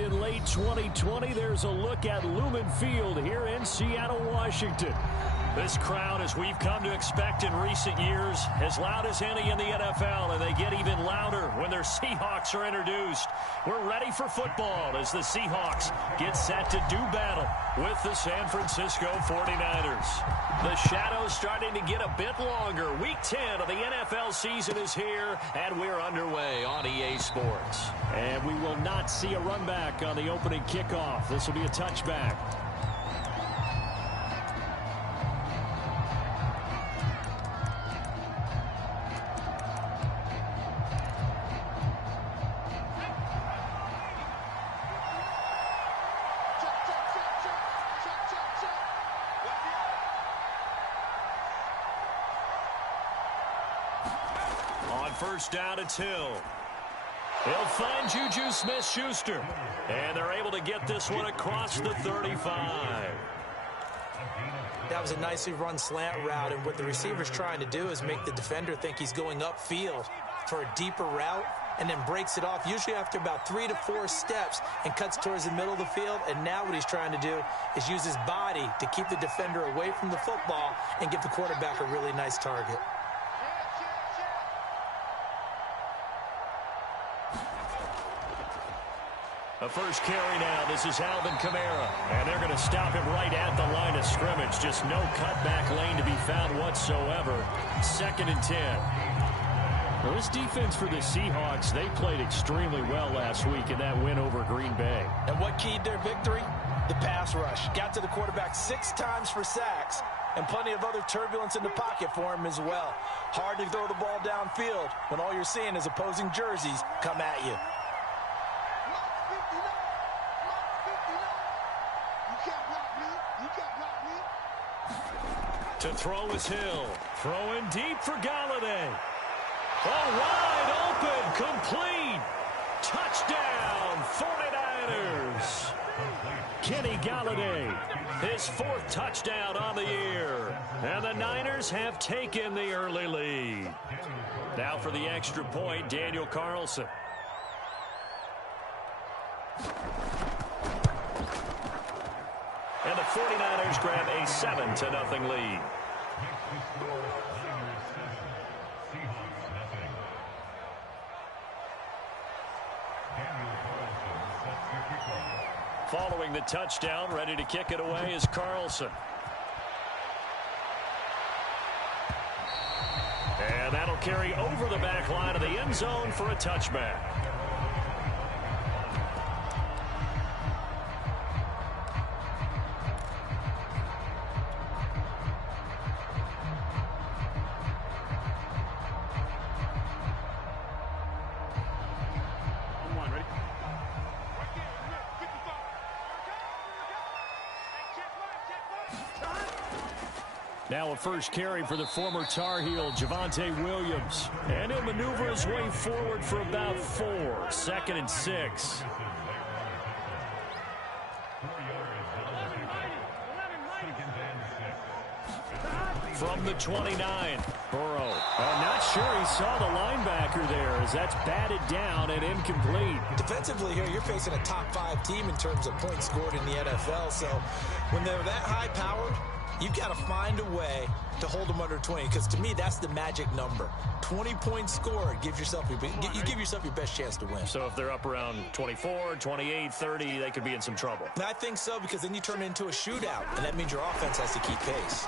in late 2020, there's a look at Lumen Field here in Seattle, Washington. This crowd, as we've come to expect in recent years, as loud as any in the NFL, and they get even louder when their Seahawks are introduced. We're ready for football as the Seahawks get set to do battle with the San Francisco 49ers. The shadow's starting to get a bit longer. Week 10 of the NFL season is here, and we're underway on EA Sports. And we will not see a run back on the opening kickoff. This will be a touchback. First down, it's Hill. He'll find Juju Smith-Schuster. And they're able to get this one across the 35. That was a nicely run slant route, and what the receiver's trying to do is make the defender think he's going upfield for a deeper route, and then breaks it off, usually after about 3 to 4 steps, and cuts towards the middle of the field. And now what he's trying to do is use his body to keep the defender away from the football and give the quarterback a really nice target. A first carry now. This is Alvin Kamara. And they're going to stop him right at the line of scrimmage. Just no cutback lane to be found whatsoever. 2nd and 10. Well, this defense for the Seahawks, they played extremely well last week in that win over Green Bay. And what keyed their victory? The pass rush. Got to the quarterback 6 times for sacks. And plenty of other turbulence in the pocket for him as well. Hard to throw the ball downfield when all you're seeing is opposing jerseys come at you. To throw is Hill. Throwing deep for Galladay. Oh, wide open, complete. Touchdown, 49ers. Kenny Galladay, his 4th touchdown on the year. And the Niners have taken the early lead. Now for the extra point, Daniel Carlson. And the 49ers grab a 7-0 lead. Following the touchdown, ready to kick it away is Carlson. And that'll carry over the back line of the end zone for a touchback. Now a first carry for the former Tar Heel, Javonte Williams. And he'll maneuver his way forward for about 4. 2nd and 6. From the 29, Burrow. I'm not sure he saw the linebacker there as that's batted down and incomplete. Defensively here, you're facing a top 5 team in terms of points scored in the NFL. So when they're that high-powered, you've got to find a way to hold them under 20, because to me, that's the magic number. 20 points scored, you give yourself your best chance to win. So if they're up around 24, 28, 30, they could be in some trouble. And I think so, because then you turn it into a shootout, and that means your offense has to keep pace.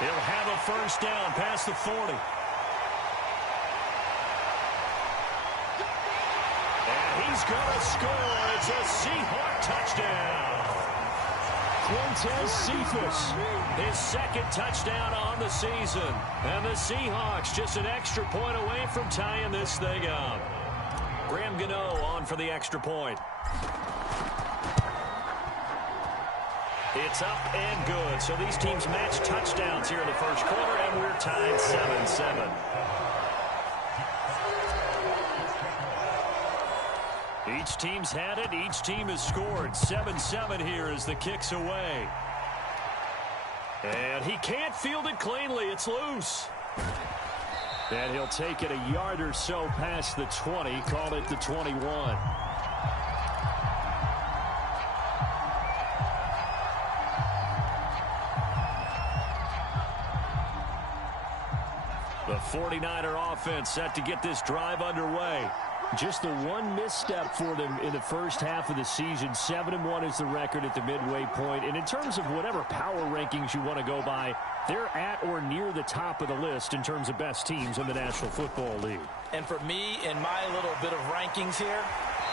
He'll have a first down past the 40. And he's going to score. It's a Seahawk touchdown. Quintez Cephas, his 2nd touchdown on the season. And the Seahawks just an extra point away from tying this thing up. Graham Gano on for the extra point. It's up and good. So these teams match touchdowns here in the first quarter, and we're tied 7-7. Each team's had it. Each team has scored. 7-7 here as the kick's away. And he can't field it cleanly. It's loose. And he'll take it a yard or so past the 20. Call it the 21. The 49er offense set to get this drive underway. Just the one misstep for them in the first half of the season. 7-1 is the record at the midway point. And in terms of whatever power rankings you want to go by, they're at or near the top of the list in terms of best teams in the National Football League. And for me, in my little bit of rankings here,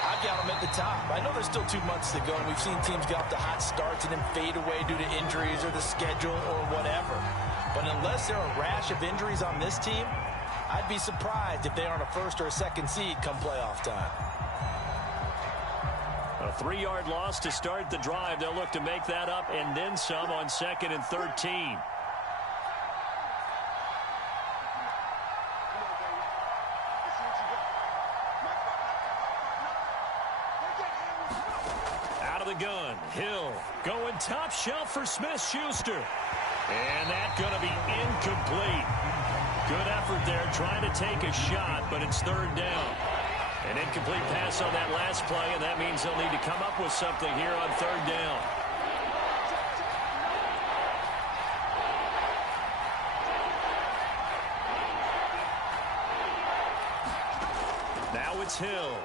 I've got them at the top. I know there's still 2 months to go, and we've seen teams get off to hot starts and then fade away due to injuries or the schedule or whatever. But unless there are a rash of injuries on this team, I'd be surprised if they aren't a first or a second seed come playoff time. A 3-yard loss to start the drive. They'll look to make that up and then some on 2nd and 13. Out of the gun, Hill going top shelf for Smith-Schuster. And that's going to be incomplete. Good effort there, trying to take a shot, but it's 3rd down. An incomplete pass on that last play, and that means they'll need to come up with something here on 3rd down. Now it's Hill.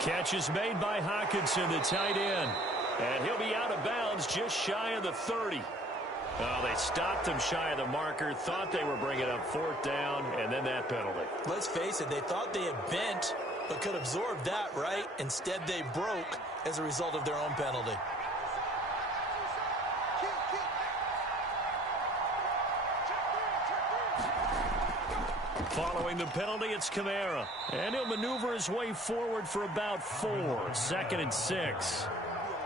Catch is made by Hockenson, the tight end. And he'll be out of bounds just shy of the 30. Oh, they stopped him shy of the marker, thought they were bringing up 4th down, and then that penalty. Let's face it, they thought they had bent, but could absorb that, right? Instead, they broke as a result of their own penalty. Following the penalty, it's Kamara. And he'll maneuver his way forward for about 4. 2nd and 6.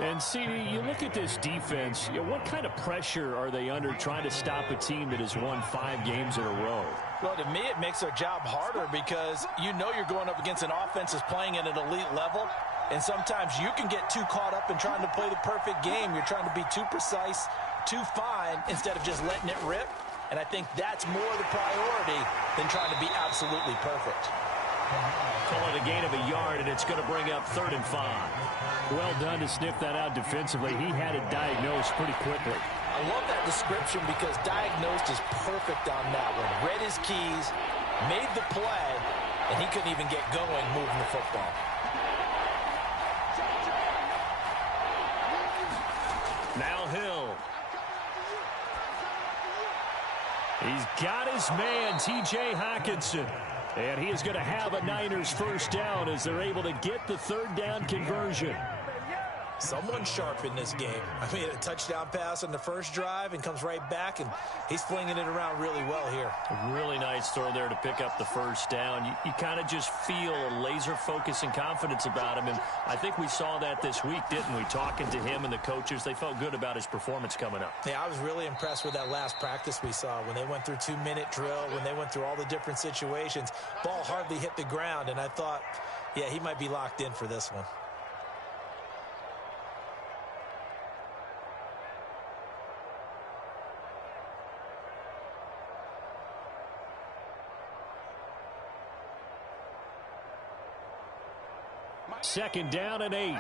And, CD, you look at this defense, what kind of pressure are they under trying to stop a team that has won 5 games in a row? Well, to me, it makes their job harder because you know you're going up against an offense that's playing at an elite level. And sometimes you can get too caught up in trying to play the perfect game. You're trying to be too precise, too fine, instead of just letting it rip. And I think that's more the priority than trying to be absolutely perfect. Call it a gain of a yard, and it's going to bring up 3rd and 5. Well done to sniff that out defensively. He had it diagnosed pretty quickly. I love that description because diagnosed is perfect on that one. Read his keys, made the play, and he couldn't even get going moving the football. Now Hill. He's got his man, T.J. Hockenson. And he is going to have a Niners 1st down as they're able to get the 3rd down conversion. Someone sharp in this game. I mean, a touchdown pass on the first drive and comes right back, and he's flinging it around really well here. A really nice throw there to pick up the 1st down. You kind of just feel a laser focus and confidence about him, and I think we saw that this week, didn't we? Talking to him and the coaches, they felt good about his performance coming up. Yeah, I was really impressed with that last practice we saw when they went through 2-minute drill, when they went through all the different situations. Ball hardly hit the ground, and I thought, yeah, he might be locked in for this one. Second down and 8.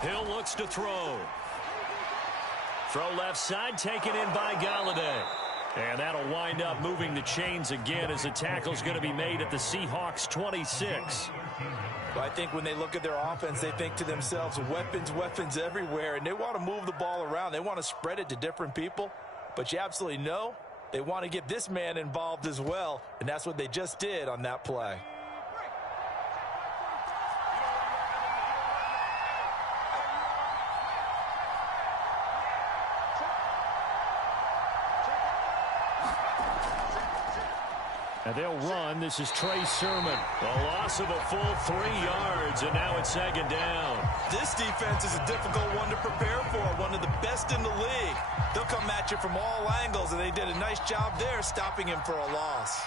Hill looks to throw. Throw left side, taken in by Galladay. And that'll wind up moving the chains again as the tackle's going to be made at the Seahawks 26. Well, I think when they look at their offense, they think to themselves, weapons, weapons everywhere, and they want to move the ball around. They want to spread it to different people, but you absolutely know they want to get this man involved as well, and that's what they just did on that play. And they'll run. This is Trey Sermon. A loss of a full 3 yards, and now it's 2nd down. This defense is a difficult one to prepare for, one of the best in the league. They'll come at you from all angles, and they did a nice job there stopping him for a loss.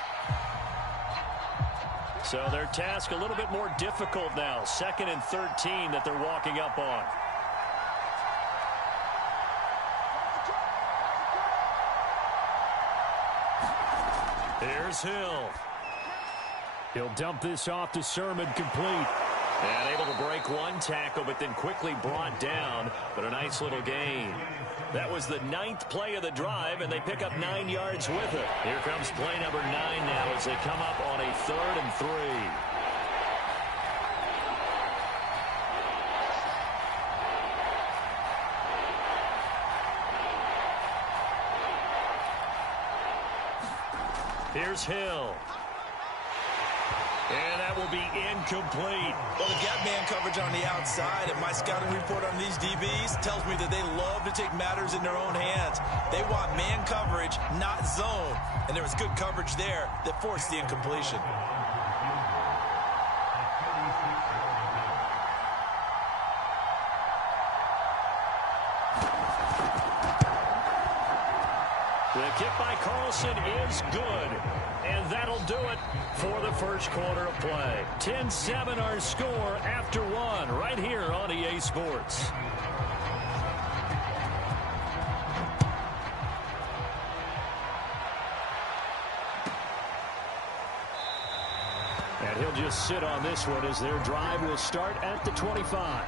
So their task a little bit more difficult now. 2nd and 13 that they're walking up on. Here's Hill. He'll dump this off to Sermon, complete. And able to break one tackle, but then quickly brought down. But a nice little gain. That was the 9th play of the drive, and they pick up 9 yards with it. Here comes play number 9 now as they come up on a 3rd and 3. Here's Hill. And that will be incomplete. Well, they've got man coverage on the outside, and my scouting report on these DBs tells me that they love to take matters in their own hands. They want man coverage, not zone. And there was good coverage there that forced the incompletion. The kick by Carlson is good. And that'll do it for the first quarter of play. 10-7 our score after 1 right here on EA Sports. And he'll just sit on this one as their drive will start at the 25.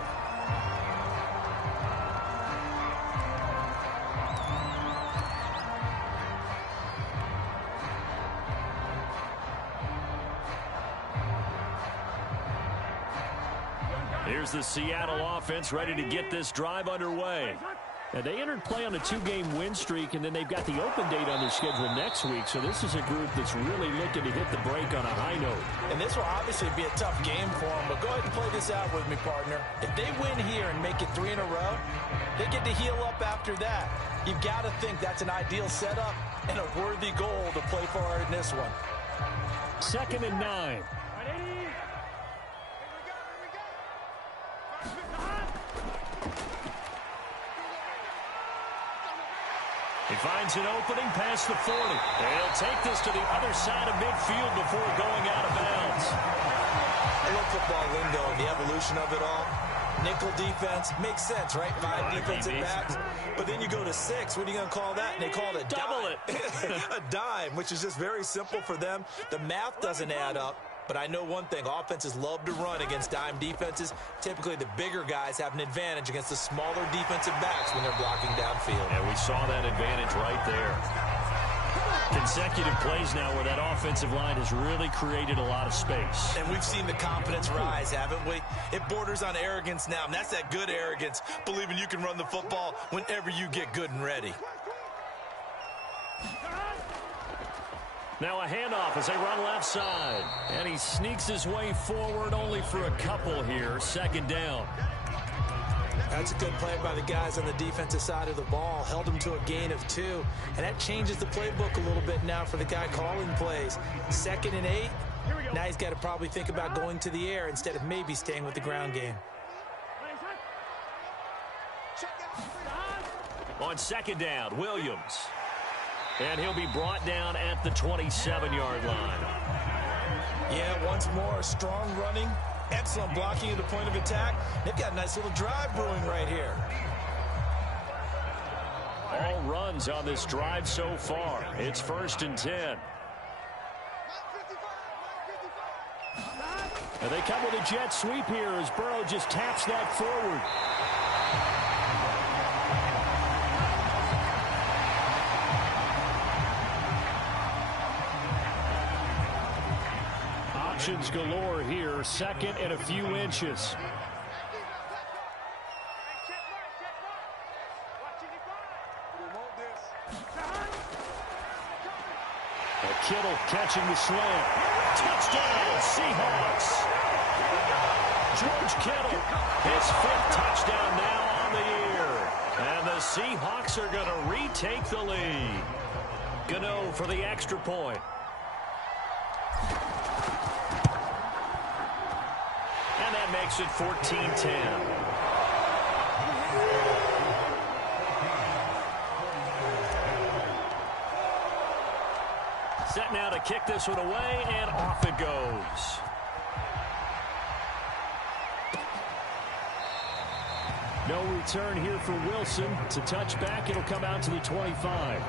Here's the Seattle offense ready to get this drive underway. And they entered play on a 2-game win streak, and then they've got the open date on their schedule next week. So this is a group that's really looking to hit the break on a high note. And this will obviously be a tough game for them, but go ahead and play this out with me, partner. If they win here and make it 3 in a row, they get to heal up after that. You've got to think that's an ideal setup and a worthy goal to play for in this one. 2nd and 9. He finds an opening past the 40. They'll take this to the other side of midfield before going out of bounds. I love football lingo and the evolution of it all. Nickel defense makes sense, right? 5 defensive backs. But then you go to 6. What are you going to call that? And they call it a double dime. A dime, which is just very simple for them. The math doesn't add up. But I know one thing, offenses love to run against dime defenses. Typically, the bigger guys have an advantage against the smaller defensive backs when they're blocking downfield. And we saw that advantage right there. Consecutive plays now where that offensive line has really created a lot of space. And we've seen the confidence rise, haven't we? It borders on arrogance now, and that's that good arrogance, believing you can run the football whenever you get good and ready. Now a handoff as they run left side. And he sneaks his way forward only for a couple here. 2nd down. That's a good play by the guys on the defensive side of the ball. Held him to a gain of 2. And that changes the playbook a little bit now for the guy calling plays. 2nd and 8. Now he's got to probably think about going to the air instead of maybe staying with the ground game. On 2nd down, Williams. And he'll be brought down at the 27-yard line. Yeah, once more, strong running, excellent blocking at the point of attack. They've got a nice little drive brewing right here. All runs on this drive so far. It's 1st and 10. And they come with a jet sweep here as Burrow just taps that forward. Options galore here. 2nd and a few inches. Kittle catching the slant. Touchdown, Seahawks. George Kittle, his 5th touchdown now on the year. And the Seahawks are going to retake the lead. Gano for the extra point. And that makes it 14-10. Set now to kick this one away, and off it goes. No return here for Wilson. To touch back, it'll come out to the 25.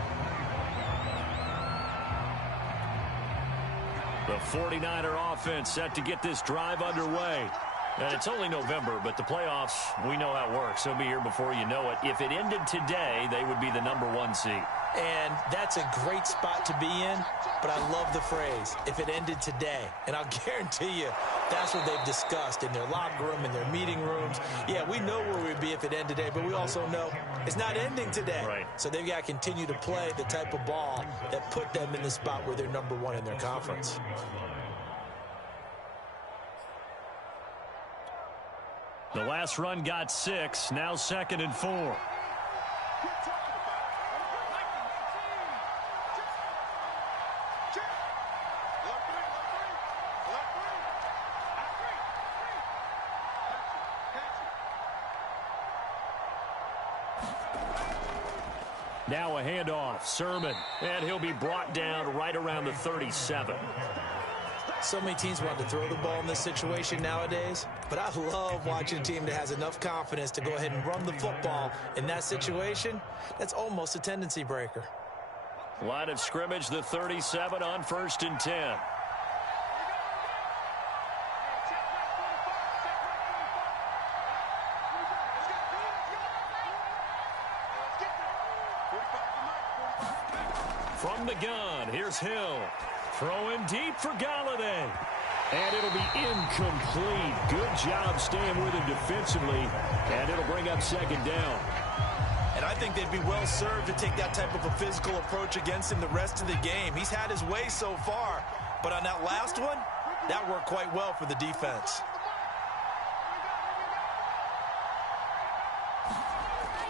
The 49er offense set to get this drive underway. And it's only November, but the playoffs, we know how it works. They'll be here before you know it. If it ended today, they would be the #1 seed. And that's a great spot to be in, but I love the phrase, if it ended today. And I'll guarantee you, that's what they've discussed in their locker room, in their meeting rooms. Yeah, we know where we'd be if it ended today, but we also know it's not ending today. Right. So they've got to continue to play the type of ball that put them in the spot where they're #1 in their conference. The last run got 6, now 2nd and 4. Now a handoff, Sermon, and he'll be brought down right around the 37. So many teams want to throw the ball in this situation nowadays, but I love watching a team that has enough confidence to go ahead and run the football in that situation. That's almost a tendency breaker. Line of scrimmage, the 37 on 1st and 10. From the gun, here's Hill. Throwing deep for Galladay. And it'll be incomplete. Good job staying with him defensively. And it'll bring up 2nd down. And I think they'd be well served to take that type of a physical approach against him the rest of the game. He's had his way so far. But on that last one, that worked quite well for the defense.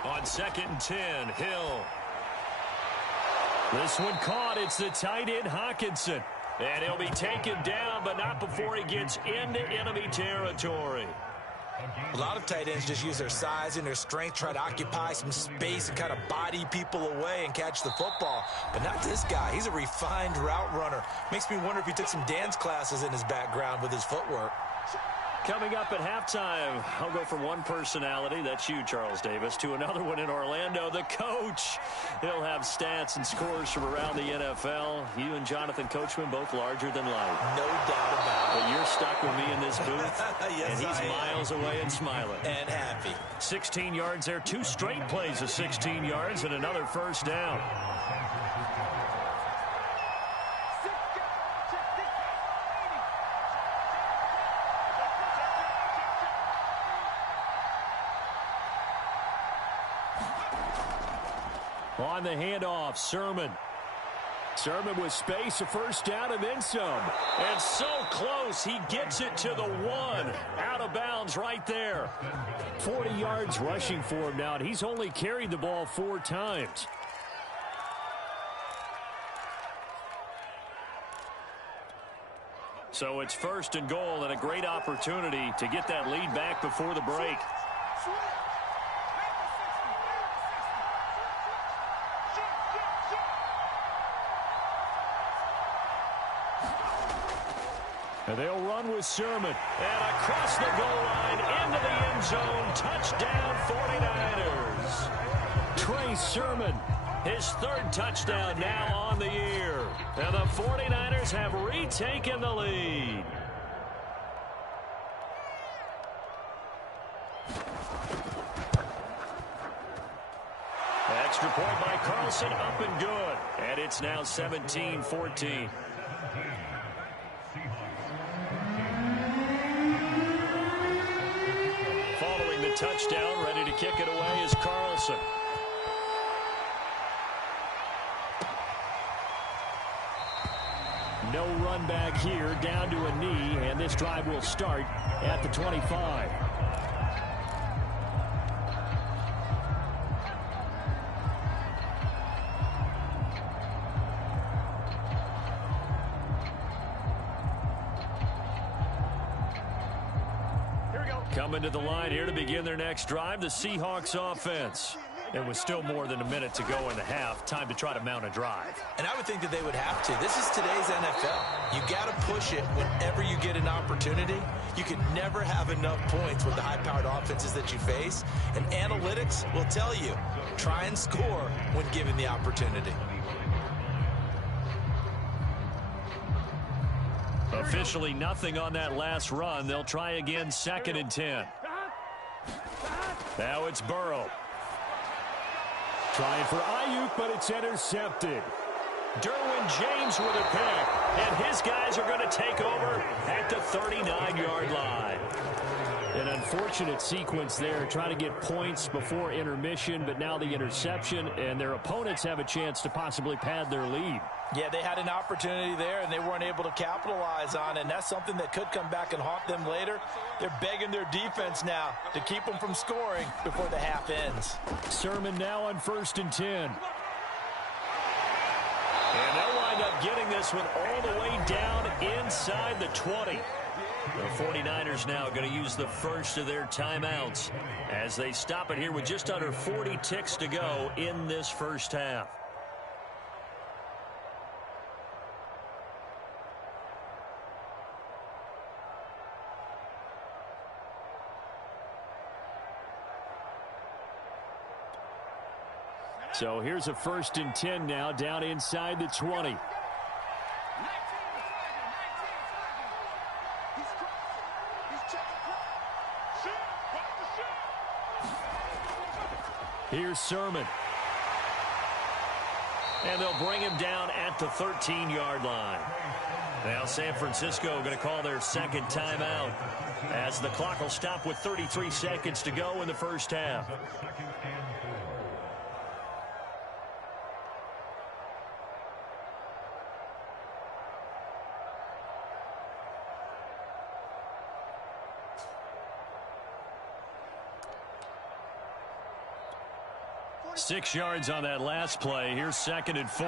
On 2nd and 10, Hill. This one caught. It's the tight end, Hawkinson. And he'll be taken down, but not before he gets into enemy territory. A lot of tight ends just use their size and their strength, try to occupy some space and kind of body people away and catch the football. But not this guy. He's a refined route runner. Makes me wonder if he took some dance classes in his background with his footwork. Coming up at halftime, I'll go from one personality, that's you, Charles Davis, to another one in Orlando, the coach. He'll have stats and scores from around the NFL. You and Jonathan Coachman, both larger than life. No doubt about it. But you're stuck with me in this booth, yes, and he's miles away and smiling. And happy. 16 yards there, 2 straight plays of 16 yards, and another 1st down. On the handoff, Sermon. Sermon with space, a 1st down, and then some. And so close, he gets it to the 1. Out of bounds right there. 40 yards rushing for him now, and he's only carried the ball 4 times. So it's 1st and goal, and a great opportunity to get that lead back before the break. And they'll run with Sermon. And across the goal line, into the end zone. Touchdown, 49ers. Trey Sermon, his 3rd touchdown now on the year. And the 49ers have retaken the lead. Extra point by Carlson, up and good. And it's now 17-14. Following the touchdown, ready to kick it away is Carlson. No run back here, down to a knee, and this drive will start at the 25. Coming to the line here to begin their next drive, the Seahawks offense. And with still more than a minute to go in the half, time to try to mount a drive. And I would think that they would have to. This is today's NFL. You got to push it whenever you get an opportunity. You can never have enough points with the high-powered offenses that you face. And analytics will tell you, try and score when given the opportunity. Officially nothing on that last run. They'll try again, 2nd and 10. Now it's Burrow. Trying for Ayuk, but it's intercepted. Derwin James with a pick, and his guys are going to take over at the 39-yard line. An unfortunate sequence there, trying to get points before intermission, but now the interception, and their opponents have a chance to possibly pad their lead. Yeah, they had an opportunity there, and they weren't able to capitalize on it, and that's something that could come back and haunt them later. They're begging their defense now to keep them from scoring before the half ends. Sermon now on 1st and 10. And they'll wind up getting this one all the way down inside the 20. The 49ers now going to use the first of their timeouts as they stop it here with just under 40 ticks to go in this first half. So here's a 1st and 10 now, down inside the 20. Here's Sermon. And they'll bring him down at the 13-yard line. Now San Francisco going to call their 2nd timeout as the clock will stop with 33 seconds to go in the first half. Six yards on that last play. Here's 2nd and 4.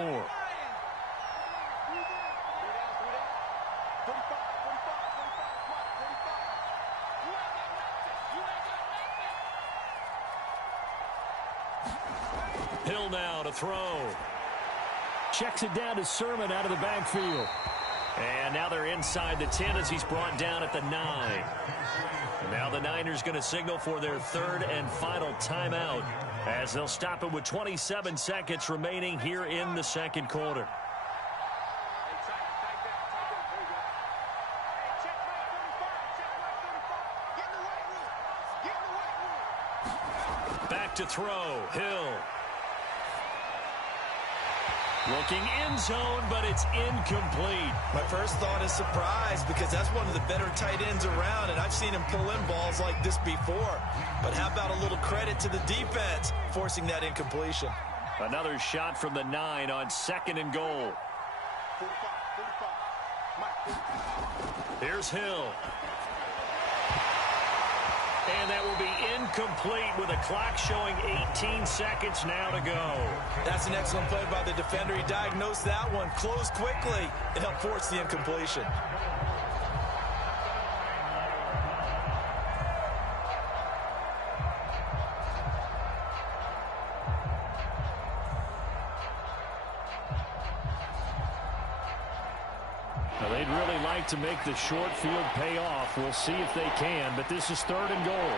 Hill now to throw. Checks it down to Sermon out of the backfield. And now they're inside the 10 as he's brought down at the 9. And now the Niners going to signal for their 3rd and final timeout as they'll stop it with 27 seconds remaining here in the 2nd quarter. Back to throw. Hill. Looking end zone, but it's incomplete. My first thought is surprise because that's one of the better tight ends around, and I've seen him pull in balls like this before. But how about a little credit to the defense forcing that incompletion? Another shot from the 9 on 2nd and goal. Here's Hill. And that will be incomplete with a clock showing 18 seconds now to go. That's an excellent play by the defender. He diagnosed that one, closed quickly, and helped force the incompletion. Now, they'd really like to make the short field pay off. We'll see if they can, but this is 3rd and goal.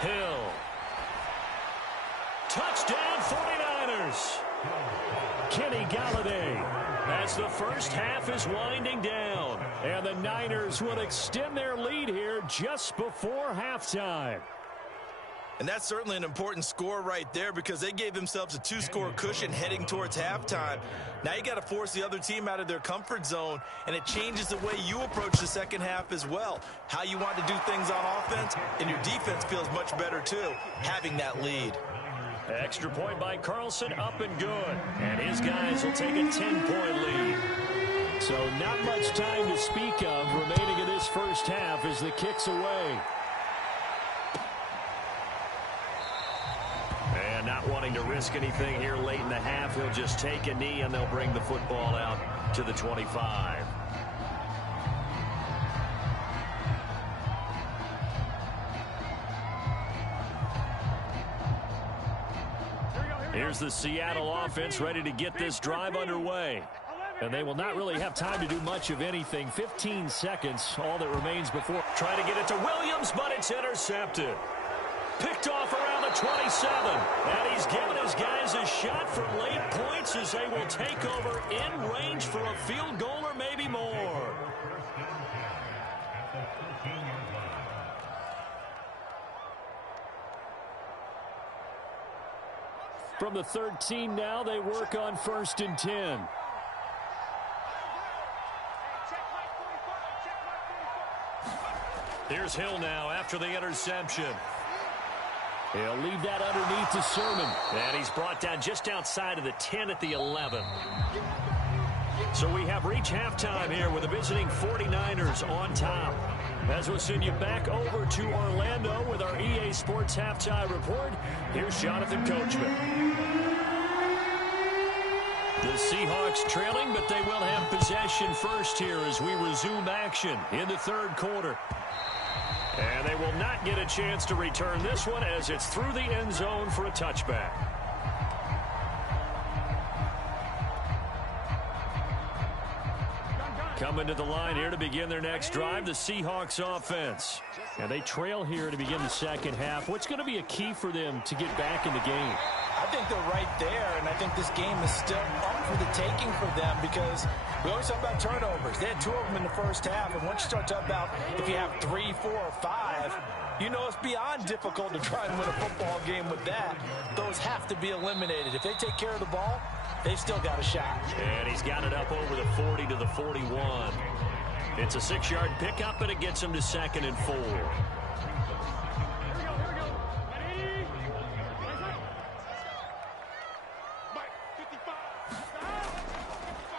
Hill. Touchdown 49ers. Kenny Galladay. As the first half is winding down. And the Niners will extend their lead here just before halftime. And that's certainly an important score right there because they gave themselves a 2-score cushion heading towards halftime. Now you got to force the other team out of their comfort zone, and it changes the way you approach the second half as well. How you want to do things on offense, and your defense feels much better too, having that lead. Extra point by Carlson, up and good. And his guys will take a 10-point lead. So not much time to speak of remaining in this first half as the kick's away. And not wanting to risk anything here late in the half, he'll just take a knee and they'll bring the football out to the 25. Here's the Seattle offense ready to get this drive underway. And they will not really have time to do much of anything. 15 seconds, all that remains before. Trying to get it to Williams, but it's intercepted. Picked off around the the 27. And he's given his guys a shot for late points as they will take over in range for a field goal or maybe more. From the 13 now, they work on 1st and 10. Here's Hill now after the interception. He'll leave that underneath to Sermon. And he's brought down just outside of the 10 at the 11. So we have reached halftime here with the visiting 49ers on top. As we'll send you back over to Orlando with our EA Sports Halftime Report, here's Jonathan Coachman. The Seahawks trailing, but they will have possession first here as we resume action in the third quarter. And they will not get a chance to return this one as it's through the end zone for a touchback. Coming to the line here to begin their next drive, the Seahawks offense. And they trail here to begin the second half. What's going to be a key for them to get back in the game? I think they're right there, and I think this game is still up for the taking for them because we always talk about turnovers. They had 2 of them in the first half, and once you start talking about if you have 3, 4, or 5, you know it's beyond difficult to try and win a football game with that. Those have to be eliminated. If they take care of the ball, they've still got a shot. And he's got it up over the 40 to the 41. It's a 6-yard pickup, and it gets him to 2nd and 4.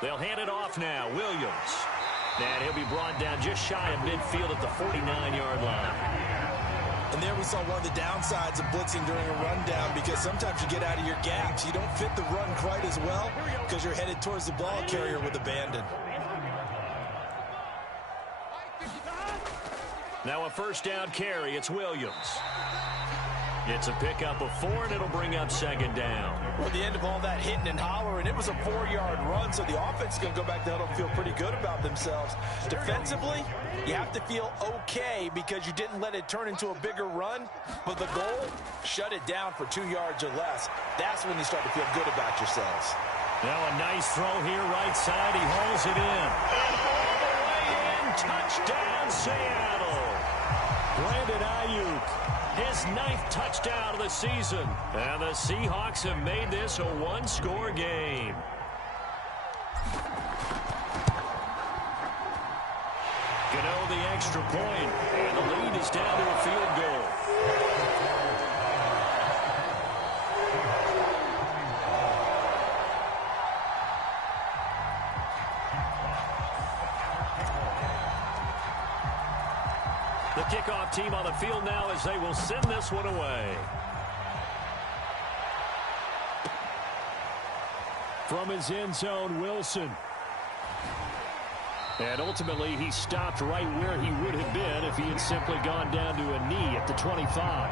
They'll hand it off now. Williams. And he'll be brought down just shy of midfield at the 49-yard line. And there we saw one of the downsides of blitzing during a rundown because sometimes you get out of your gaps. You don't fit the run quite as well because you're headed towards the ball carrier with abandon. Now a first down carry. It's Williams. It's a pickup of 4, and it'll bring up 2nd down. Well, the end of all that hitting and hollering, it was a 4-yard run, so the offense is going to go back to huddle and feel pretty good about themselves. Defensively, you have to feel okay because you didn't let it turn into a bigger run, but the goal, shut it down for 2 yards or less. That's when you start to feel good about yourselves. Now a nice throw here, right side. He hauls it in. And all the way in, touchdown, Seattle. Brandon Ayuk. His 9th touchdown of the season. And the Seahawks have made this a 1-score game. Gano the extra point, and the lead is down to a field goal. The kickoff team on the field now as they will send this one away. From his end zone, Wilson. And ultimately, he stopped right where he would have been if he had simply gone down to a knee at the 25.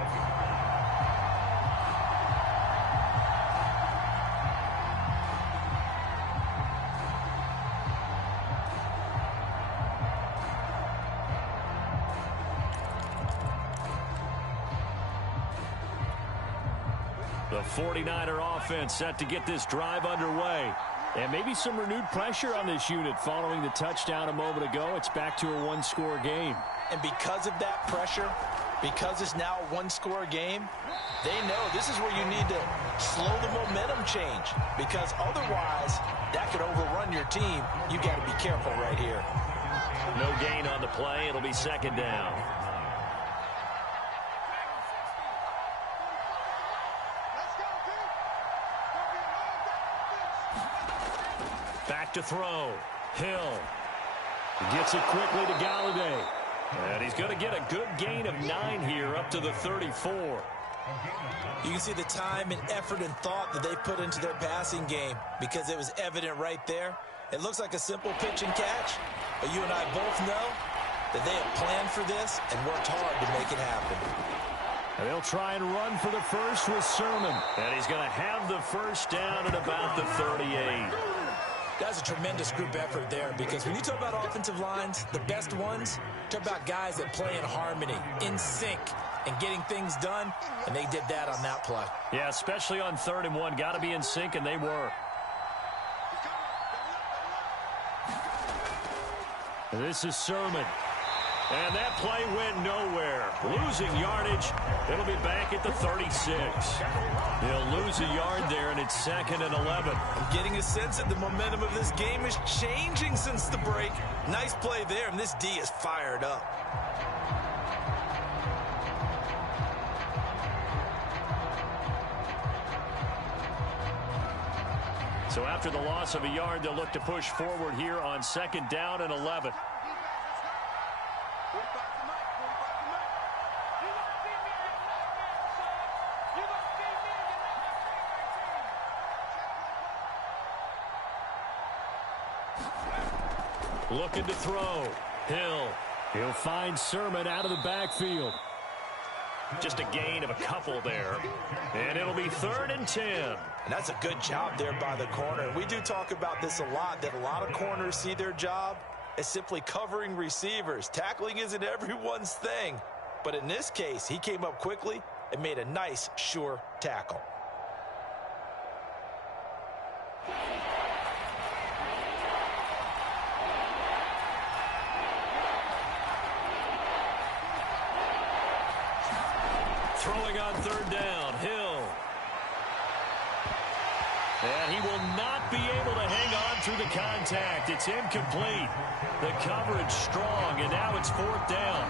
The 49er offense set to get this drive underway. And maybe some renewed pressure on this unit following the touchdown a moment ago. It's back to a 1-score game. And because of that pressure, because it's now a 1-score game, they know this is where you need to slow the momentum change. Because otherwise, that could overrun your team. You got to be careful right here. No gain on the play. It'll be 2nd down. Back to throw. Hill. Gets it quickly to Galladay. And he's going to get a good gain of 9 here up to the 34. You can see the time and effort and thought that they put into their passing game because it was evident right there. It looks like a simple pitch and catch, but you and I both know that they have planned for this and worked hard to make it happen. And they'll try and run for the first with Sermon. And he's going to have the first down at about the 38. That's a tremendous group effort there because when you talk about offensive lines, the best ones, talk about guys that play in harmony, in sync, and getting things done, and they did that on that play. Yeah, especially on 3rd and 1. Got to be in sync, and they were. This is Sermon. And that play went nowhere. Losing yardage. It'll be back at the 36. He'll lose a yard there, and it's 2nd and 11. I'm getting a sense that the momentum of this game is changing since the break. Nice play there, and this D is fired up. So after the loss of a yard, they'll look to push forward here on 2nd down and 11. Looking to throw. Hill. He'll find Sermon out of the backfield. Just a gain of a couple there. And it'll be 3rd and 10. And that's a good job there by the corner. We do talk about this a lot, that a lot of corners see their job as simply covering receivers. Tackling isn't everyone's thing. But in this case, he came up quickly and made a nice, sure tackle. Throwing on 3rd down, Hill. And he will not be able to hang on through the contact. It's incomplete. The coverage strong, and now it's 4th down.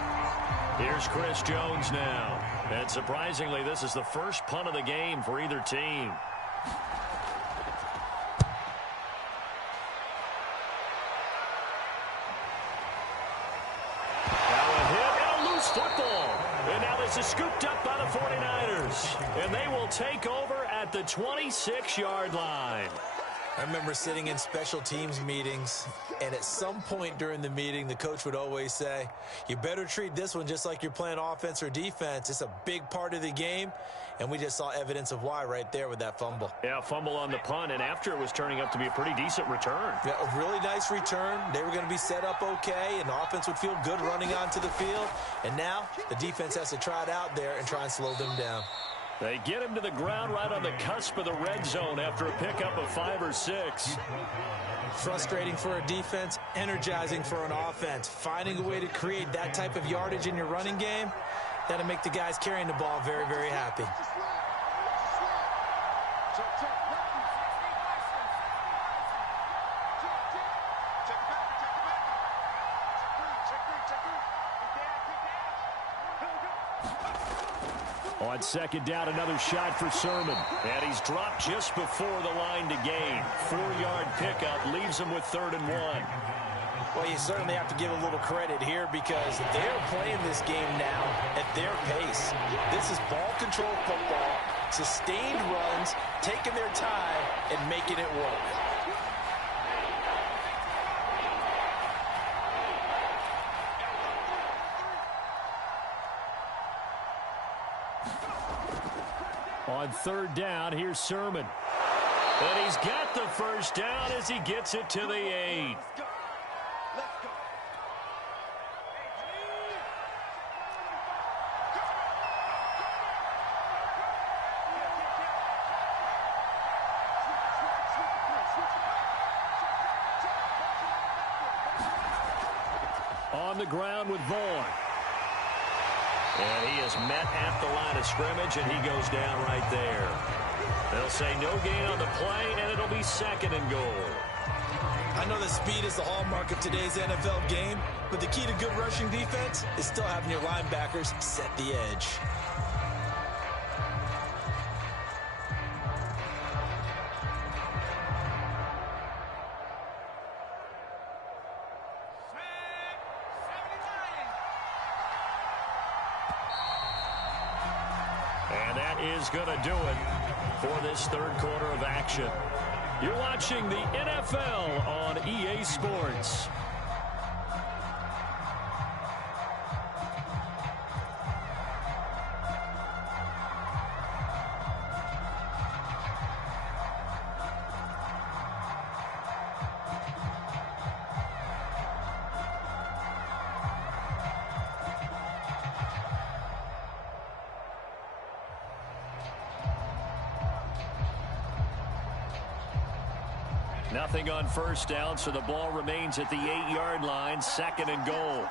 Here's Chris Jones now. And surprisingly, this is the first punt of the game for either team. Now a hit and a loose football. And now this is scooped up by the 49ers. And they will take over at the 26-yard line. I remember sitting in special teams meetings, and at some point during the meeting, the coach would always say, you better treat this one just like you're playing offense or defense. It's a big part of the game, and we just saw evidence of why right there with that fumble. Yeah, fumble on the punt, and after it was turning up to be a pretty decent return. Yeah, a really nice return. They were going to be set up okay, and the offense would feel good running onto the field. And now the defense has to try it out there and try and slow them down. They get him to the ground right on the cusp of the red zone after a pickup of 5 or 6. Frustrating for a defense, energizing for an offense. Finding a way to create that type of yardage in your running game, that'll make the guys carrying the ball very, very happy. On 2nd down, another shot for Sermon. And he's dropped just before the line to gain. 4-yard pickup leaves him with 3rd and 1. Well, you certainly have to give a little credit here because they're playing this game now at their pace. This is ball control football, sustained runs, taking their time, and making it work. On 3rd down, here's Sermon. And he's got the first down as he gets it to the 8. On the ground with Vaughn. And he is met at the line of scrimmage, and he goes down right there. They'll say no gain on the play, and it'll be 2nd and goal. I know that speed is the hallmark of today's NFL game, but the key to good rushing defense is still having your linebackers set the edge. And that is going to do it for this 3rd quarter of action. You're watching the NFL on EA Sports. Nothing on first down, so the ball remains at the 8-yard line, 2nd and goal.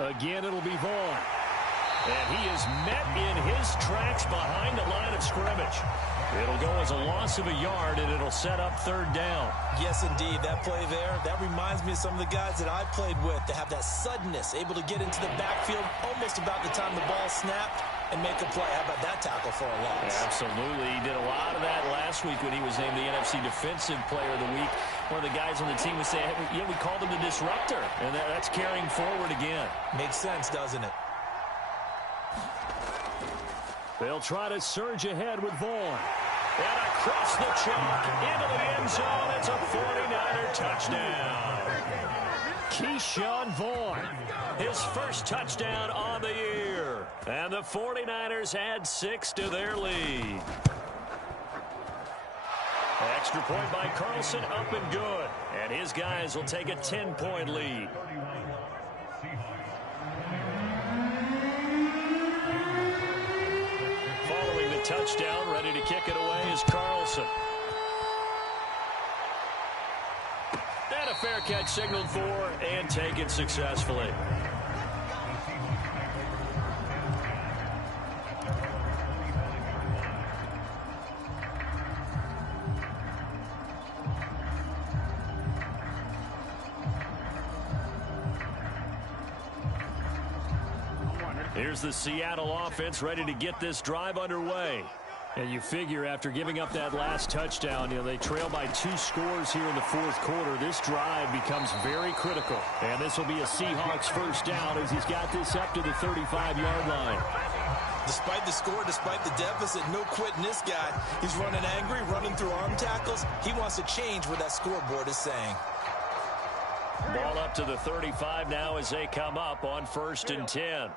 Again, it'll be Vaughn. And he is met in his tracks behind the line of scrimmage. It'll go as a loss of a yard, and it'll set up 3rd down. Yes, indeed. That play there, that reminds me of some of the guys that I played with that have that suddenness, able to get into the backfield almost about the time the ball snapped and make a play. How about that tackle for a loss? Yeah, absolutely. He did a lot of that last week when he was named the NFC Defensive Player of the Week. One of the guys on the team would say, hey, yeah, we called him the disruptor, and that's carrying forward again. Makes sense, doesn't it? They'll try to surge ahead with Vaughn. And across the chalk, into the end zone. It's a 49er touchdown. Keyshawn Vaughn, his first touchdown on the year. And the 49ers add 6 to their lead. Extra point by Carlson, up and good. And his guys will take a 10-point lead. Following the touchdown, ready to kick it away is Carlson. And a fair catch signaled for and taken successfully. Here's the Seattle offense ready to get this drive underway. And you figure after giving up that last touchdown, they trail by 2 scores here in the 4th quarter. This drive becomes very critical. And this will be a Seahawks first down as he's got this up to the 35-yard line. Despite the score, despite the deficit, no quitting this guy. He's running angry, running through arm tackles. He wants to change what that scoreboard is saying. Ball up to the 35 now as they come up on 1st and 10.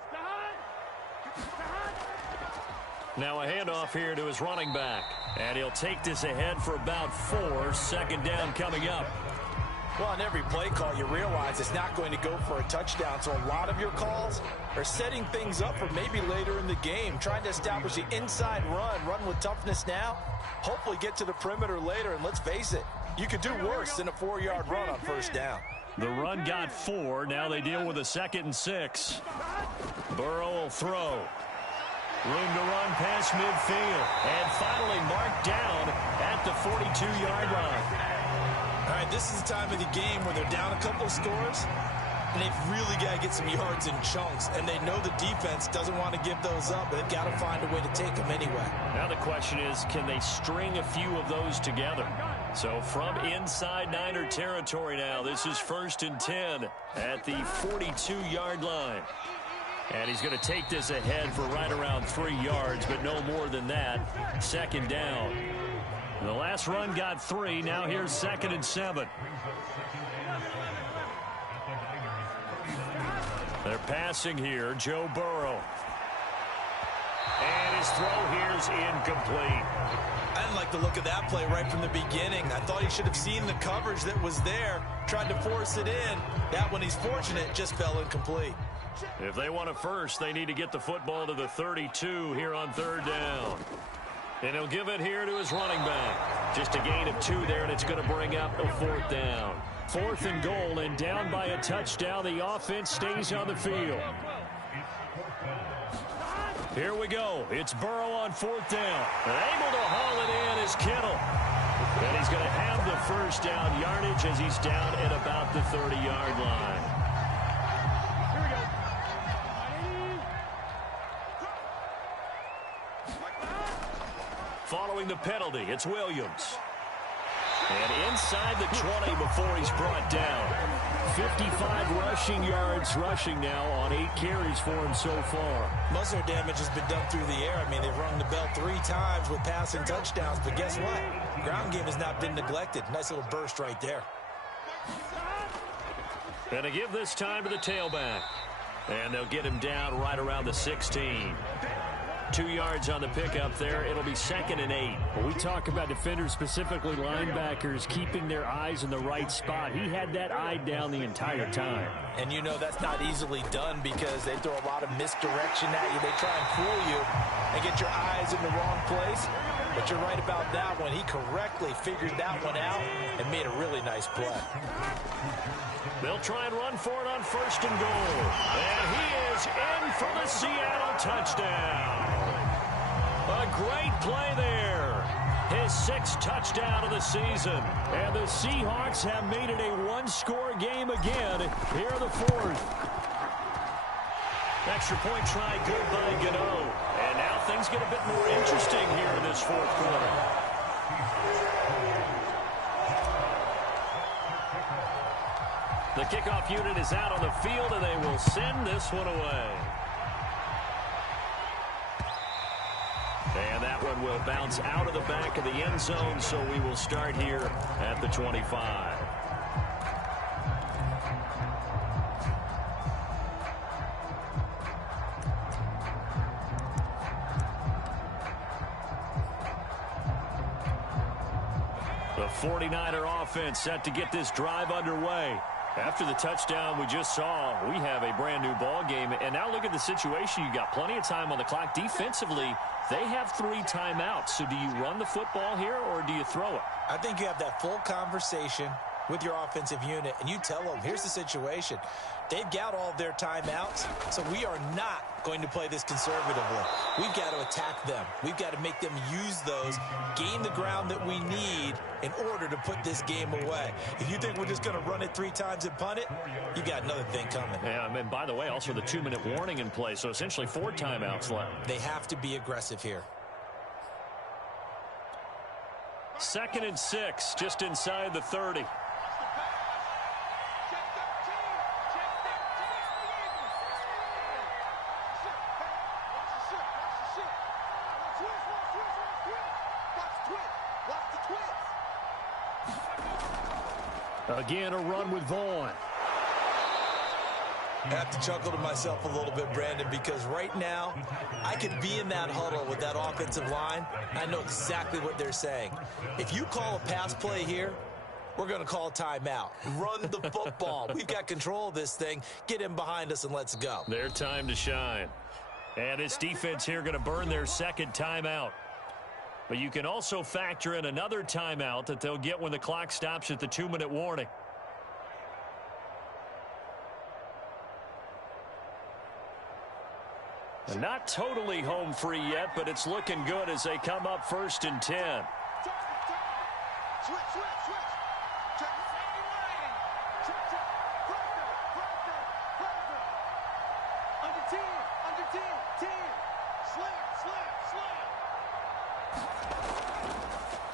Now a handoff here to his running back. And he'll take this ahead for about 4. 2nd down coming up. Well, on every play call, you realize it's not going to go for a touchdown. So a lot of your calls are setting things up for maybe later in the game, trying to establish the inside run with toughness now, hopefully get to the perimeter later. And let's face it, you could do worse than a 4-yard run on 1st down. The run got 4. Now they deal with a 2nd and 6. Burrow will throw. Room to run past midfield. And finally marked down at the 42-yard line. All right, this is the time of the game where they're down a couple of scores, and they've really got to get some yards in chunks. And they know the defense doesn't want to give those up, but they've got to find a way to take them anyway. Now the question is, can they string a few of those together? So from inside Niner territory now, this is 1st and 10 at the 42-yard line. And he's going to take this ahead for right around 3 yards, but no more than that. 2nd down. The last run got 3. Now here's 2nd and 7. They're passing here. Joe Burrow. And his throw here's incomplete. I didn't like the look of that play right from the beginning. I thought he should have seen the coverage that was there, tried to force it in. That one, he's fortunate, just fell incomplete. If they want a first, they need to get the football to the 32 here on 3rd down. And he'll give it here to his running back. Just a gain of 2 there, and it's going to bring up a 4th down. 4th and goal, and down by a touchdown. The offense stays on the field. Here we go. It's Burrow on 4th down. And able to haul it in is Kittle. And he's going to have the first down yardage as he's down at about the 30-yard line. Following the penalty, it's Williams. And inside the 20 before he's brought down. 55 rushing yards rushing now on 8 carries for him so far. Most of their damage has been done through the air. I mean, they've rung the bell 3 times with passing touchdowns, but guess what? Ground game has not been neglected. Nice little burst right there. And to give this time to the tailback. And they'll get him down right around the 16. 2 yards on the pickup there. It'll be 2nd and 8. When we talk about defenders, specifically linebackers, keeping their eyes in the right spot. He had that eye down the entire time. And you know that's not easily done because they throw a lot of misdirection at you. They try and fool you and get your eyes in the wrong place. But you're right about that one. He correctly figured that one out and made a really nice play. They'll try and run for it on 1st and goal. And he is in for the Seattle touchdown. A great play there. His 6th touchdown of the season. And the Seahawks have made it a one-score game again here in the 4th. Extra point try good by Gano. And now things get a bit more interesting here in this 4th quarter. The kickoff unit is out on the field, and they will send this one away. And that one will bounce out of the back of the end zone, so we will start here at the 25. The 49er offense set to get this drive underway. After the touchdown we just saw, we have a brand new ball game. And now look at the situation. You got plenty of time on the clock. Defensively, they have 3 timeouts. So do you run the football here or do you throw it? I think you have that full conversation with your offensive unit, and you tell them, here's the situation. They've got all of their timeouts, so we are not going to play this conservatively. We've got to attack them. We've got to make them use those, gain the ground that we need in order to put this game away. If you think we're just going to run it 3 times and punt it, you got another thing coming. Yeah, and by the way, also the 2-minute warning in play, so essentially 4 timeouts left. They have to be aggressive here. 2nd and 6, just inside the 30. Again, a run with Vaughn. I have to chuckle to myself a little bit, Brandon, because right now I could be in that huddle with that offensive line. I know exactly what they're saying. If you call a pass play here, we're going to call a timeout. Run the football. We've got control of this thing. Get in behind us and let's go. Their time to shine. And this defense here going to burn their 2nd timeout. But you can also factor in another timeout that they'll get when the clock stops at the 2-minute warning. Not totally home free yet, but it's looking good as they come up 1st and 10.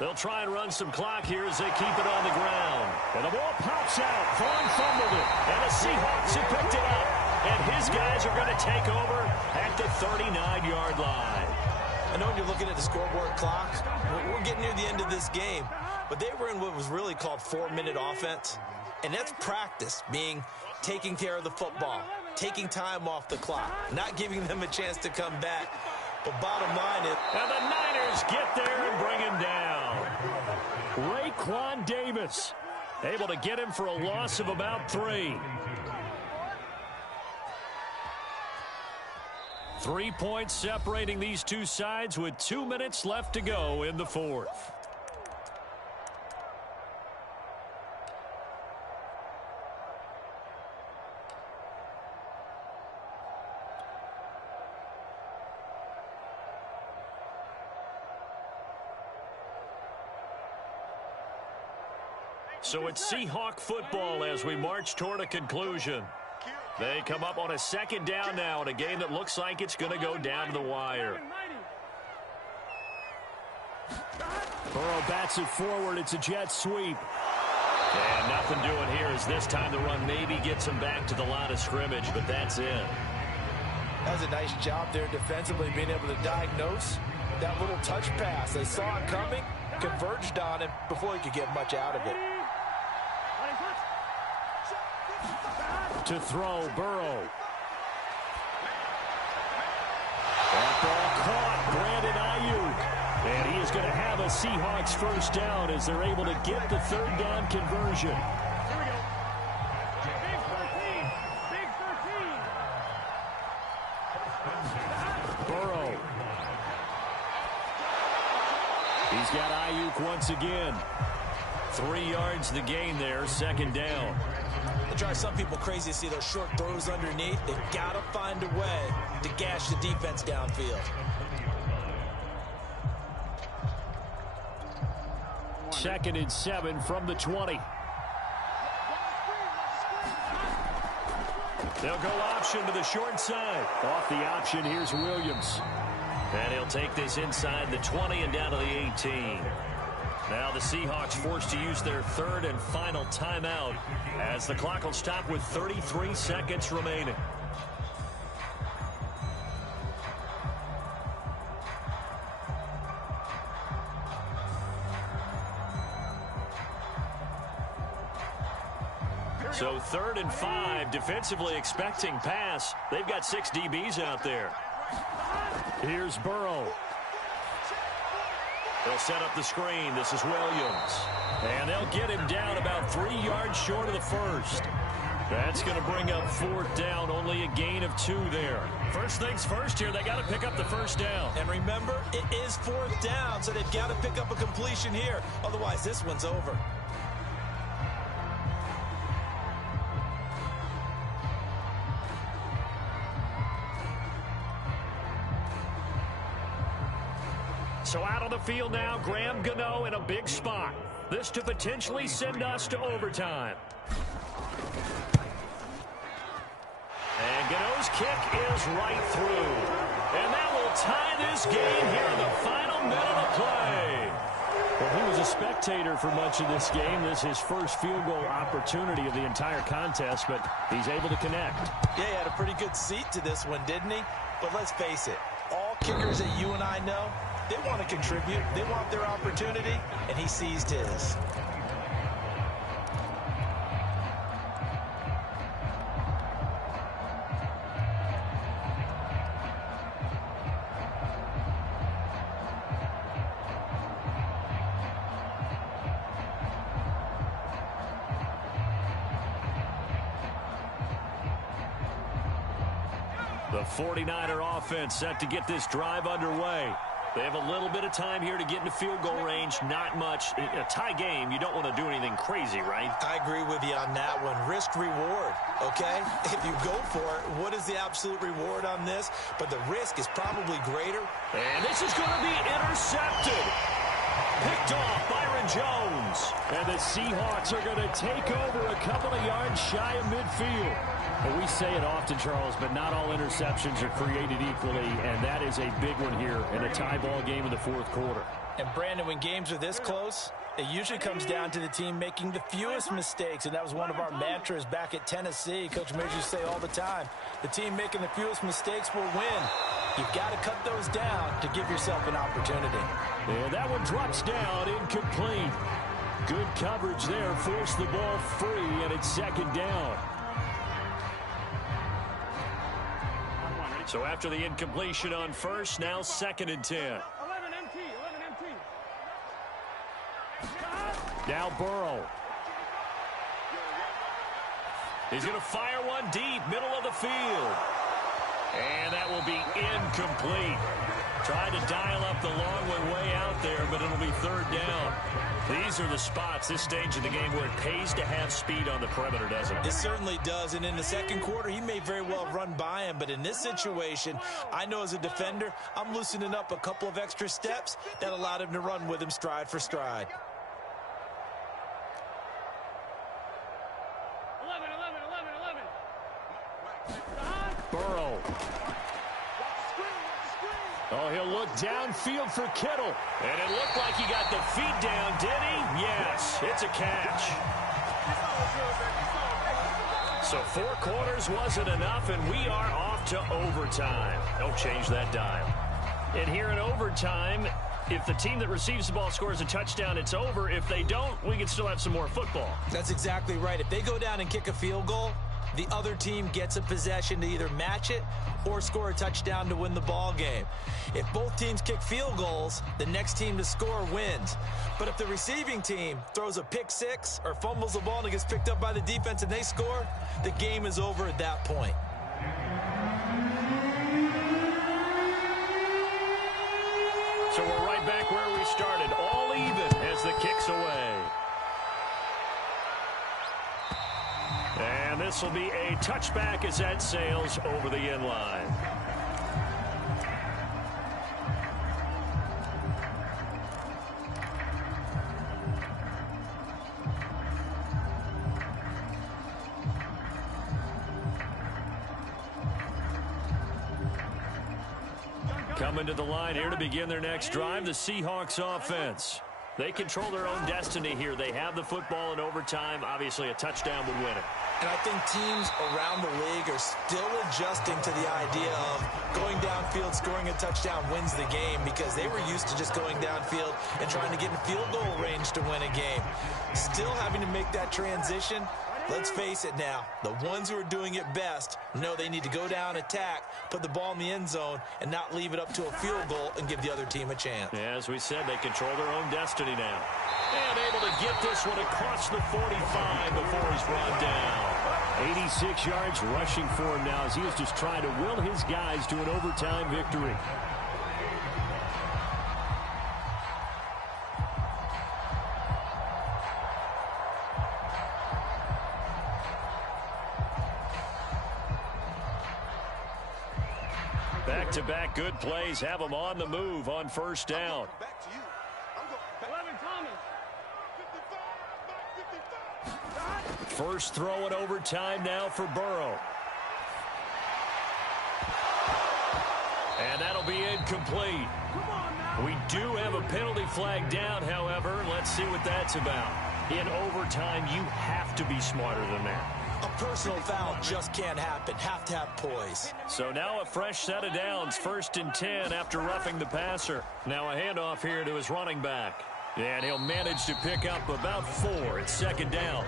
They'll try and run some clock here as they keep it on the ground. And the ball pops out. Vaughn fumbled it. And the Seahawks have picked it up. And his guys are going to take over at the 39-yard line. I know when you're looking at the scoreboard clock, we're getting near the end of this game. But they were in what was really called 4-minute offense. And that's practice, meaning taking care of the football, taking time off the clock, not giving them a chance to come back. But bottom line is... And the Niners get there and bring him down. Raekwon Davis able to get him for a loss of about 3. 3 points separating these two sides with 2 minutes left to go in the 4th. So it's Seahawk football as we march toward a conclusion. They come up on a 2nd down now in a game that looks like it's going to go down to the wire. Burrow bats it forward. It's a jet sweep. And nothing doing here as this time the run maybe gets him back to the line of scrimmage, but that's it. That was a nice job there defensively, being able to diagnose that little touch pass. They saw it coming, converged on him before he could get much out of it. To throw, Burrow. That ball caught, Brandon Ayuk. And he is going to have a Seahawks 1st down as they're able to get the 3rd down conversion. Here we go. Big 13. Big 13. Burrow. got Ayuk once again. 3 yards the gain there, second down. It drives some people crazy to see those short throws underneath. They've got to find a way to gash the defense downfield. Second and 7 from the 20. They'll go option to the short side. Off the option, here's Williams. And he'll take this inside the 20 and down to the 18. Now the Seahawks forced to use their third and final timeout as the clock will stop with 33 seconds remaining. So 3rd and 5, defensively expecting pass. They've got 6 DBs out there. Here's Burrow. They'll set up the screen. This is Williams. And they'll get him down about 3 yards short of the first. That's going to bring up 4th down. Only a gain of 2 there. First things first here, they got to pick up the first down. And remember, it is 4th down, so they've got to pick up a completion here. Otherwise, this one's over. So out on the field now, Graham Gano in a big spot. This to potentially send us to overtime. And Gano's kick is right through. And that will tie this game here in the final minute of play. Well, he was a spectator for much of this game. This is his first field goal opportunity of the entire contest, but he's able to connect. Yeah, he had a pretty good seat to this one, didn't he? But let's face it, all kickers that you and I know, they want to contribute. They want their opportunity, and he seized his. The 49er offense set to get this drive underway. They have a little bit of time here to get into field goal range. Not much. In a tie game, you don't want to do anything crazy, right? I agree with you on that one. Risk-reward, okay? If you go for it, what is the absolute reward on this? But the risk is probably greater. And this is going to be intercepted. Picked off Byron Jones. And the Seahawks are going to take over a couple of yards shy of midfield. Well, we say it often, Charles, but not all interceptions are created equally, and that is a big one here in a tie ball game in the 4th quarter. And, Brandon, when games are this close, it usually comes down to the team making the fewest mistakes, and that was one of our mantras back at Tennessee. Coach Major used to say all the time, the team making the fewest mistakes will win. You've got to cut those down to give yourself an opportunity. And that one drops down, incomplete. Good coverage there, forced the ball free, and it's 2nd down. So after the incompletion on first, now 2nd and 10. 11 empty. Now Burrow. He's going to fire one deep, middle of the field. And that will be incomplete. Tried to dial up the long one way out there, but it'll be 3rd down. These are the spots, this stage of the game, where it pays to have speed on the perimeter, doesn't it? It certainly does, and in the 2nd quarter, he may very well run by him, but in this situation, I know as a defender, I'm loosening up a couple of extra steps that allowed him to run with him stride for stride. 11. Burrow. Oh, he'll look downfield for Kittle. And it looked like he got the feet down, did he? Yes, it's a catch. So 4 quarters wasn't enough, and we are off to overtime. Don't change that dial. And here in overtime, if the team that receives the ball scores a touchdown, it's over. If they don't, we can still have some more football. That's exactly right. If they go down and kick a field goal, the other team gets a possession to either match it or score a touchdown to win the ball game. If both teams kick field goals, the next team to score wins. But if the receiving team throws a pick six or fumbles the ball and it gets picked up by the defense and they score, the game is over at that point. So we're right back where we started. All the kicks away. And this will be a touchback as that sails over the end line. Coming to the line here to begin their next drive, the Seahawks offense. They control their own destiny here. They have the football in overtime. Obviously, a touchdown would win it. And I think teams around the league are still adjusting to the idea of going downfield, scoring a touchdown wins the game, because they were used to just going downfield and trying to get in field goal range to win a game. Still having to make that transition. Let's face it now, the ones who are doing it best know they need to go down, attack, put the ball in the end zone, and not leave it up to a field goal and give the other team a chance. Yeah, as we said, they control their own destiny now. And able to get this one across the 45 before he's brought down. 86 yards rushing for him now as he is just trying to will his guys to an overtime victory. Back-to-back good plays have them on the move on first down. Back to you. I'm going 11 Thomas. First throw in overtime now for Burrow. And that'll be incomplete. We do have a penalty flag down, however. Let's see what that's about. In overtime, you have to be smarter than that. A personal foul just can't happen. Have to have poise. So now a fresh set of downs. 1st and 10 after roughing the passer. Now a handoff here to his running back. And he'll manage to pick up about 4. It's 2nd down.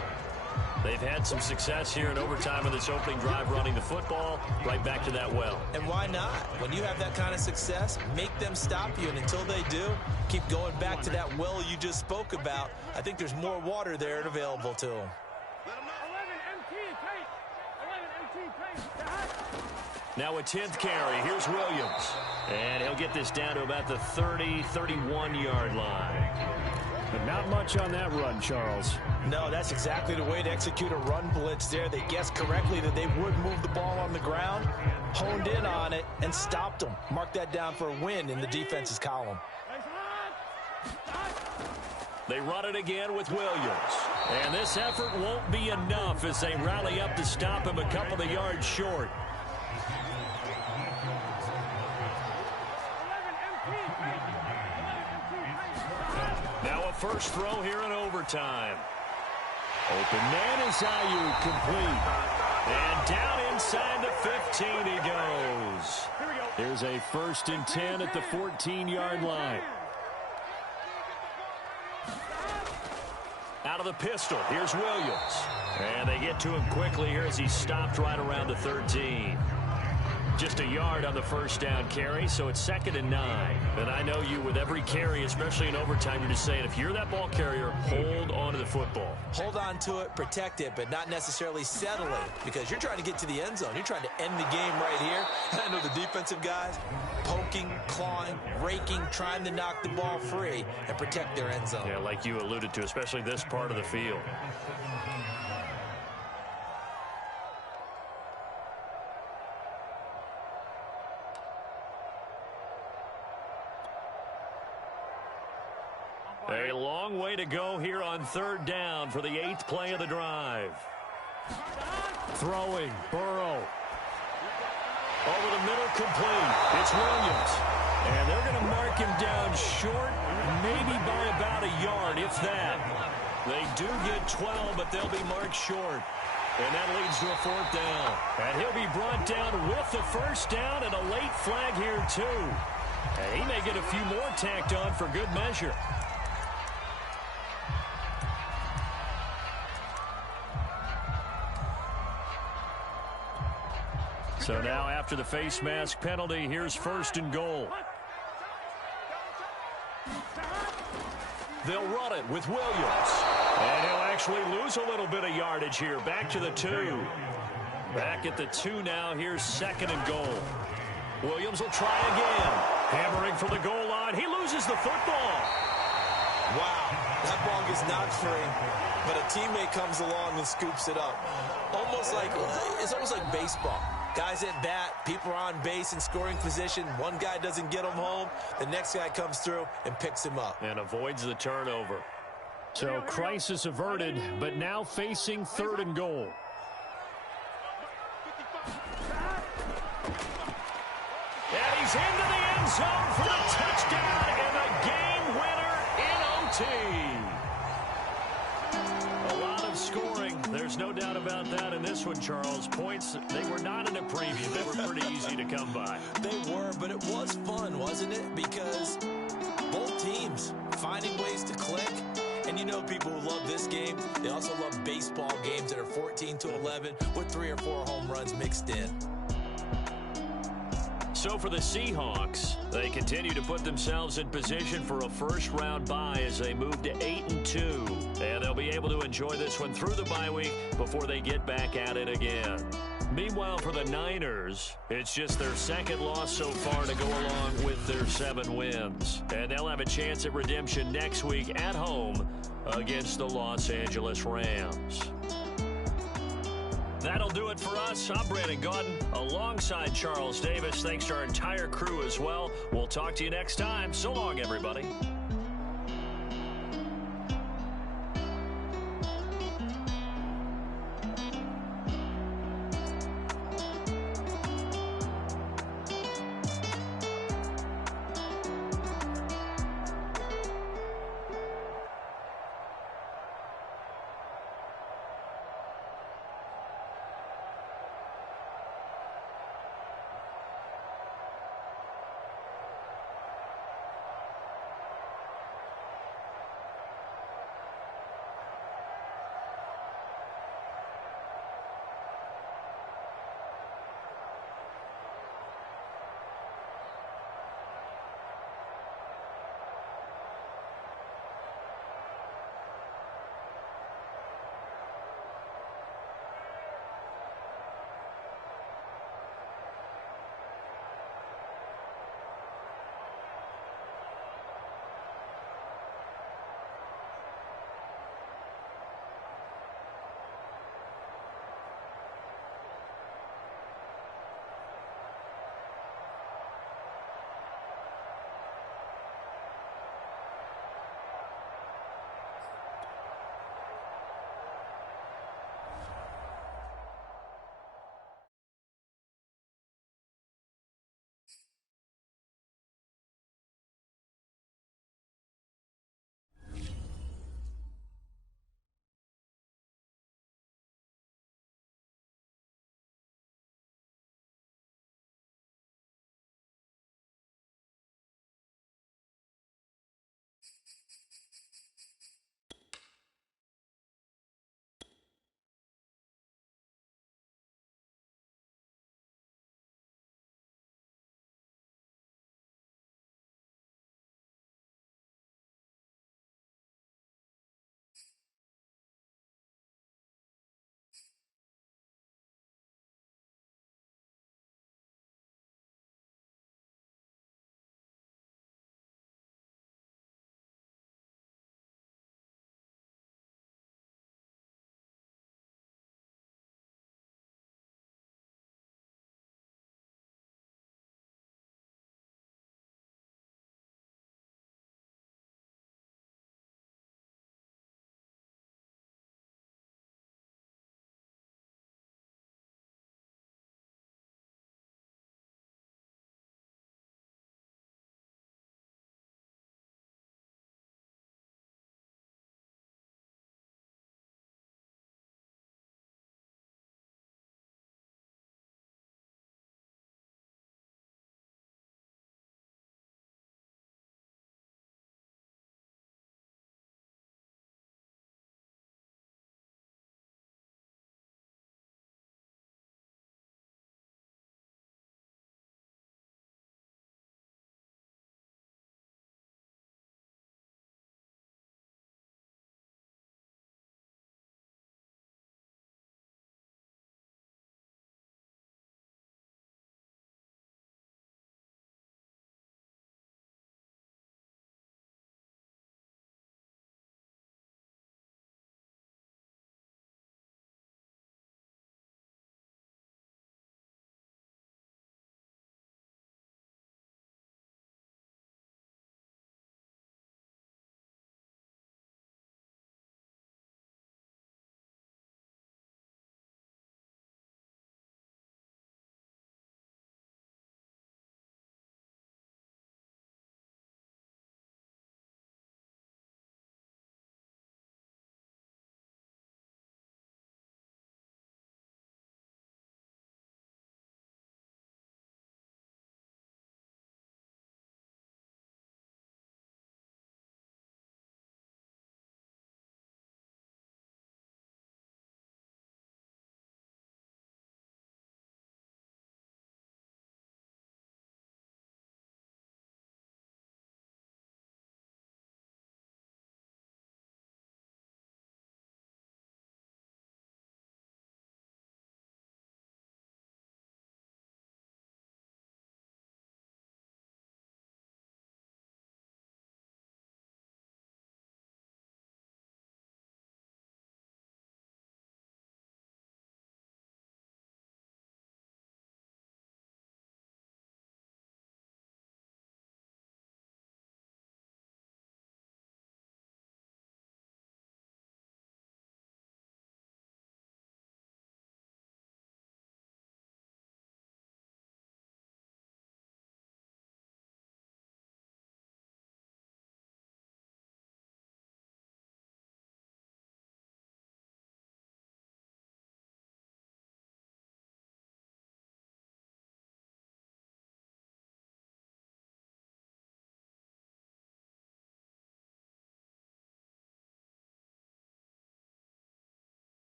They've had some success here in overtime in this opening drive running the football. Right back to that well. And why not? When you have that kind of success, make them stop you. And until they do, keep going back to that well you just spoke about. I think there's more water there and available to them. Now a 10th carry. Here's Williams. And he'll get this down to about the 30, 31-yard line. But not much on that run, Charles. No, that's exactly the way to execute a run blitz there. They guessed correctly that they would move the ball on the ground, honed in on it, and stopped them. Mark that down for a win in the defense's column. They run it again with Williams. And this effort won't be enough as they rally up to stop him a couple of yards short. Now a first throw here in overtime. Open man is Ayuk, complete. And down inside the 15 he goes. Here's a 1st and 10 at the 14-yard line. Out of the pistol, here's Williams. And they get to him quickly here as he stopped right around the 13. Just a yard on the first down carry, so it's 2nd and 9. And I know you, with every carry, especially in overtime, you're just saying, if you're that ball carrier, hold on to the football. Hold on to it, protect it, but not necessarily settle it, because you're trying to get to the end zone. You're trying to end the game right here. I know the defensive guys poking, clawing, raking, trying to knock the ball free and protect their end zone. Yeah, like you alluded to, especially this part of the field. A long way to go here on 3rd down for the 8th play of the drive. Throwing, Burrow. Over the middle, complete. It's Williams. And they're going to mark him down short, maybe by about a yard, if that. They do get 12, but they'll be marked short. And that leads to a 4th down. And he'll be brought down with the 1st down and a late flag here, too. And he may get a few more tacked on for good measure. So now after the face mask penalty, here's 1st and goal. They'll run it with Williams. And he'll actually lose a little bit of yardage here. Back to the 2. Back at the 2 now. Here's 2nd and goal. Williams will try again. Hammering for the goal line. He loses the football. Wow, That ball gets knocked free, but a teammate comes along and scoops it up. It's almost like baseball. Guys at bat, people are on base in scoring position. One guy doesn't get him home. The next guy comes through and picks him up. And avoids the turnover. So crisis averted, but now facing 3rd and goal. And he's into the end zone for the touchdown and the game winner in OT. A lot of scoring. There's no doubt about that in this one, Charles. Points, they were not in a preview. They were pretty easy to come by. They were, but it was fun, wasn't it? Because both teams finding ways to click. And you know people who love this game, they also love baseball games that are 14-11 with 3 or 4 home runs mixed in. So for the Seahawks, they continue to put themselves in position for a first-round bye as they move to 8-2. And they'll be able to enjoy this one through the bye week before they get back at it again. Meanwhile, for the Niners, it's just their 2nd loss so far to go along with their 7 wins. And they'll have a chance at redemption next week at home against the Los Angeles Rams. That'll do it for us. I'm Brandon Gaudin alongside Charles Davis. Thanks to our entire crew as well. We'll talk to you next time. So long, everybody.